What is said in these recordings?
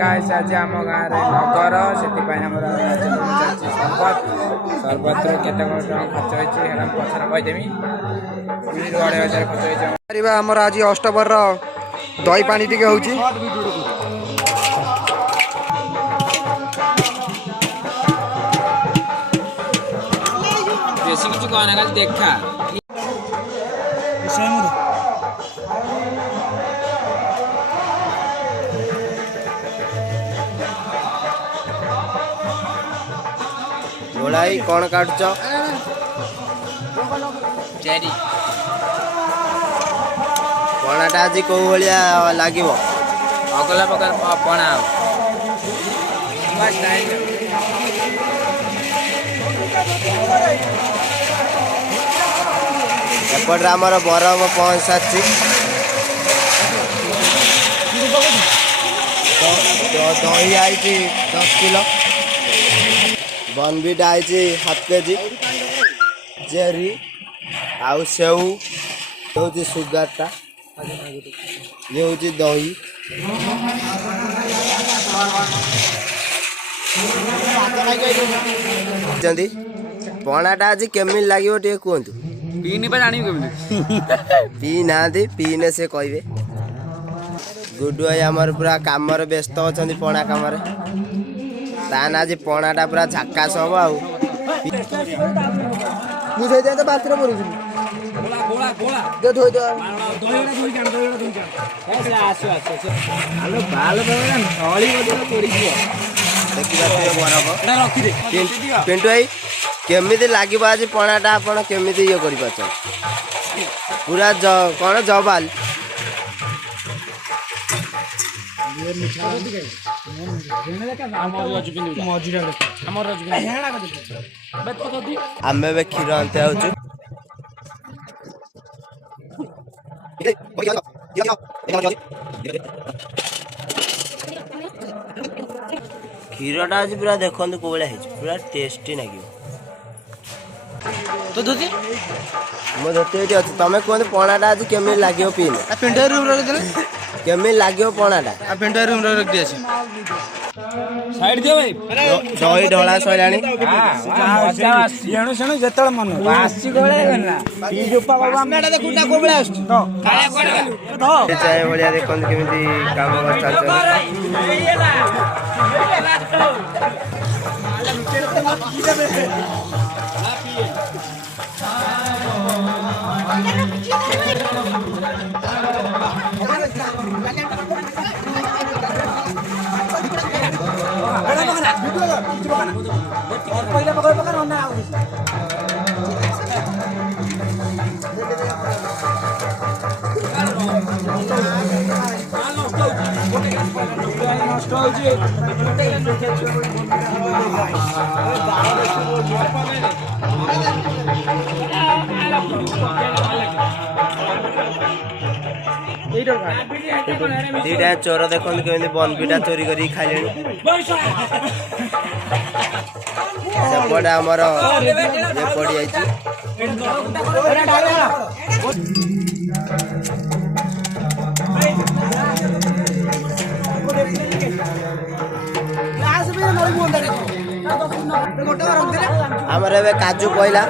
guys आज आम गाँव नगर से सरबत केते खर्च होती पचर कहीदेमी 2.5 खर्च हो आमर आज अष्टबर दही पानी टी हूँ बेसी किसी कहना खाली देखा भोलाई कौन काटुच चेरी पणाटा आज कौ भाया लगे अगला प्रकार पणा एपटे आमर बरफ पहुँच सारी दही आई 10 किलो बनविटा आई 1/2 केजी जेरी आउ सेव हूँ सुगारटा ये हूँ दही पणाटा आज केमी लगे टे कहतु पीनी जानी पी ना पीने से कहे गुडू भाई आमर पूरा कम व्यस्त अच्छा पणा कम तान आज पणाटा पूरा झाकास हम आउ मुझे बाथरूम पिंटू भाई केमी लगे आज पणाटा आपण केमी ये कर पूरा कौन जबाल आम क्षीर आनते क्षीरटा आज पूरा देखो कौ भाया पूरा टेस्टी लगे तो धोती मो धोती ये अच्छे तुम कहते पणाटा आज केमी लगे पीने पिंटू रूम केमी लगे पणाटा पिंटू रूम रख दिया साइड दियो भाई दही ढला सैलानी एणु सेणु जेतल मन आसी गळे ना ई जोपा बाबा हमटा देखुना को बेला आस्त तो काया कोड तो चाय बढ़िया देखो केमिति काम दीटा चोर देखो केमी बनविटा चोरी कर खाइले सेपटे आमर ये पड़ आमर ए काजू पहला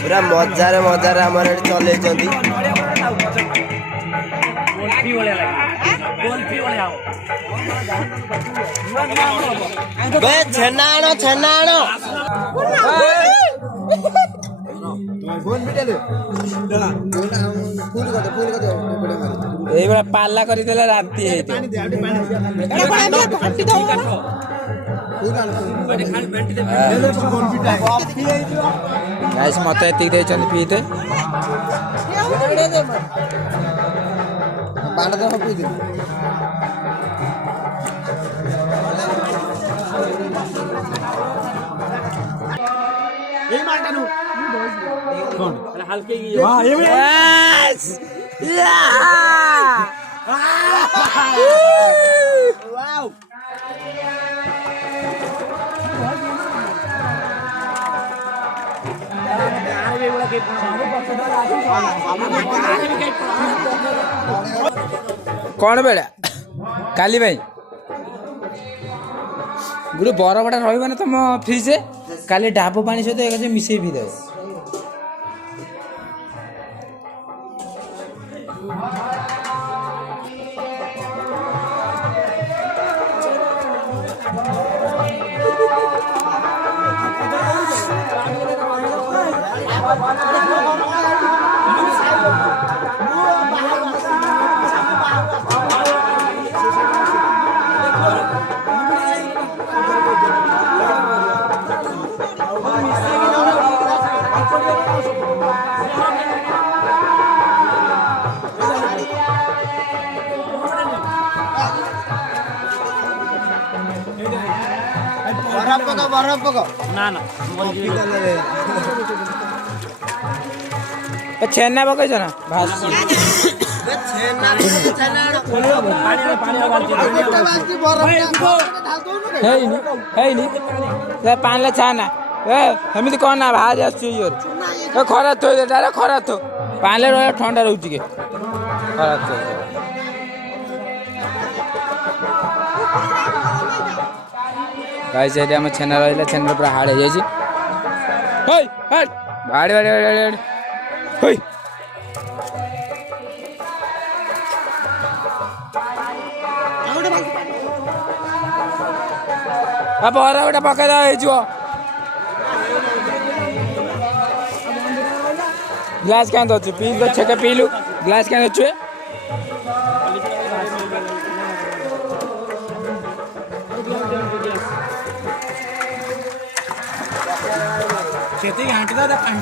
पूरा मजार मजार आम चल छेना आण छेना आण ये पाला करदेला राति मत पीते এই মালটা নু কোন হালকে ওয়াও कौन बेड़ा काली भाई गुरु बरफटा रहा ना तुम फ्रिज काली ढाब पानी सहित एक मिसई भी देव बरफ पको ना ना छेना पकड़ ना भास पानी छाना एमती कौन ना भाज आसर खरा थो डायरेक्ट खरा थो पानी रहा ठंडा रोचे के खरा थो गाइस ये हम छेना रहा छेना पूरा हाड़ हो जाए हाड़ हाड़ बरा गोटे पकड़ ग्लास क्या अच्छे पी छेके पीलु ग्लास क्या अच्छे खेती घाट का देखिए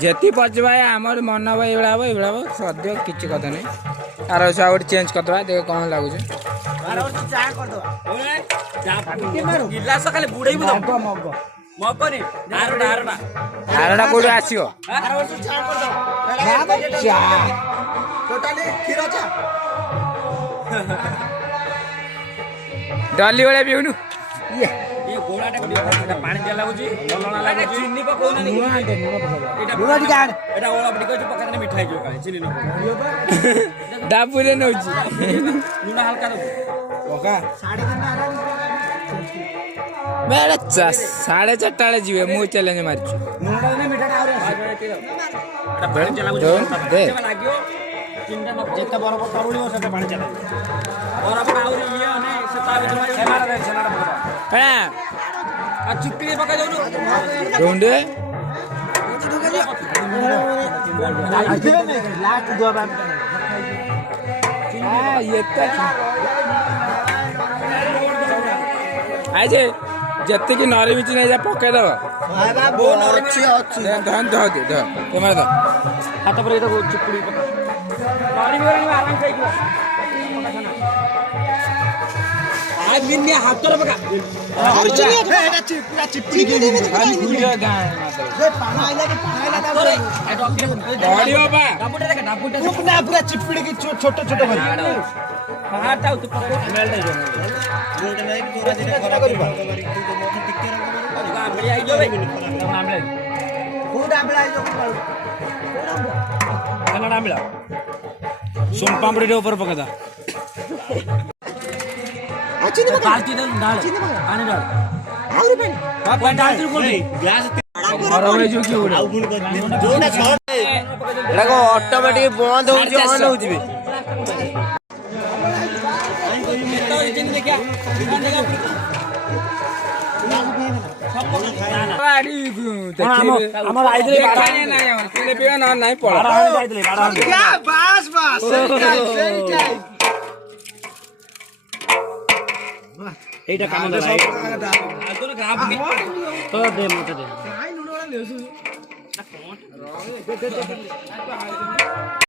जेती पचवा आमर मन हम ये हम सद्य किसी कथा नहीं आर गोटे चेंज करदे देख कौन लगुच आरटा कौट आसो डली भाया पीऊनु डाबुरे नौ साढ़े 4 जीवे मु चैलेंज मारी चिपड़ी पका ढूंढे आज जति कि नरी मिची नहीं जा पकईदब हाथ पर चिपड़ी हाथ पका पूरा चिपड़ी की छोट छोट सोन पापड़ी ऊपर पका ऑटोमेटिक बंद এইটা কাম দে ভাই তো দে মতে দে କଣ